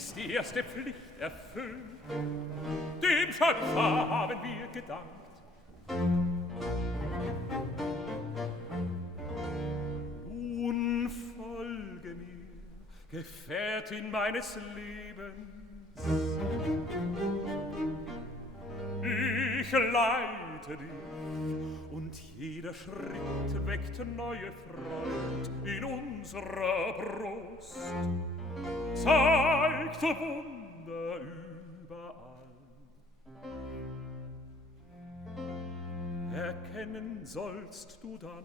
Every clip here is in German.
ist die erste Pflicht erfüllt. Dem Schöpfer haben wir gedankt. Nun folge mir, Gefährtin meines Lebens. Ich leite dich, und jeder Schritt weckt neue Freud in unserer Brust, zeigt Wunder überall. Erkennen sollst du dann,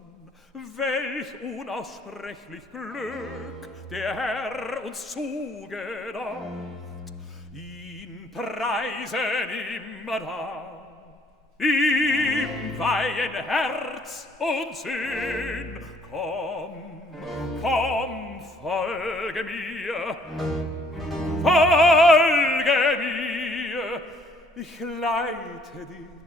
welch unaussprechlich Glück der Herr uns zugedacht, ihn preisen immerdar, ihm weihen Herz und Sinn. Komm, komm, folge mir, folge mir, ich leite dich